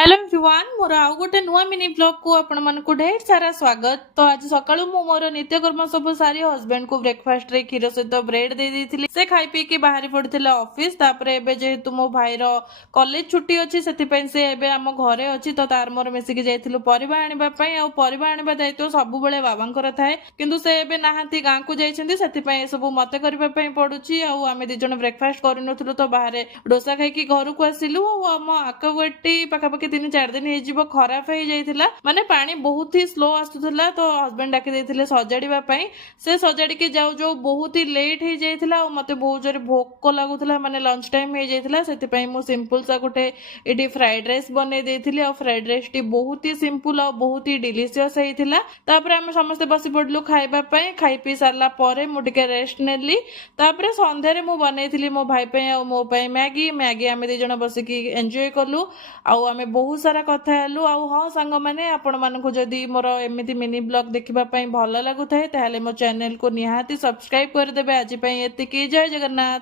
Hello everyone मोर आउ गोटे नुआ मिनी ब्लॉग को आपण मानकु ढेर सारा स्वागत। तो आज सकाळु मु मोर नित्यकर्म सब सारी हस्बैंड को ब्रेकफास्ट रे क्षीर सहित ब्रेड दे देथिली। से खाई पी के बाहरी पड़थिले ऑफिस। तापरे एबे जेहेतु मो भाई रो कॉलेज छुट्टी अछि सेति पई से एबे हम घरे अछि। तो तार मोर मिसी के जाइथिलु परिबा आनिबा पई। आ परिबा आनिबा दायित्व सब बेले बाबांकर थाए, किंतु से एबे नाहांती गां को जाइछन्ती, सेति पई सब मते करबा पई पडुछि। आ आमे दी जण ब्रेकफास्ट करिनथुलु तो बाहरे डोसा खाई की घर को आसिलु। आ हम आकागटी पाखा 3-4 दिन हो खराब हो जाइथिला, माने पानी बहुत ही स्लो आसुथिला। तो हस्बैंड डाकी देथिले सजाड़िबा पई। से सजाड़ी के जाऊ जाऊ बहुत ही लेट हो जाइथिला। और मते बहुत जोरे भोक लागुथिला, माने लंच टाइम हो जाइथिला। सेति पई मु सिंपल सा गोटे एडी फ्राइड राइस बने देथिली। और फ्राइड राइस टी बहुत ही सिंपल और बहुत ही डिलीशियस हेइथिला। तापरे हम समस्त बसी पडलु खाइबा पई। खाई पी सारला परे मु टिके रेस्ट नेली। तापरे संध्या रे मु बनेइथिली मो भाई पई और मो पई मैगी। मैगी आमे दी जण बसी की एन्जॉय करलु। आउ आमे बहुत सारा कथा हेलु। आउ हाँ सांग माने आपण मानकु जदी मोर एमिति मिनी ब्लॉग देखिबा पई भल लागुथाय ताहाले मो चैनल को निहाती सब्सक्राइब कर देबे। आज पई एतिकी। जय जगन्नाथ।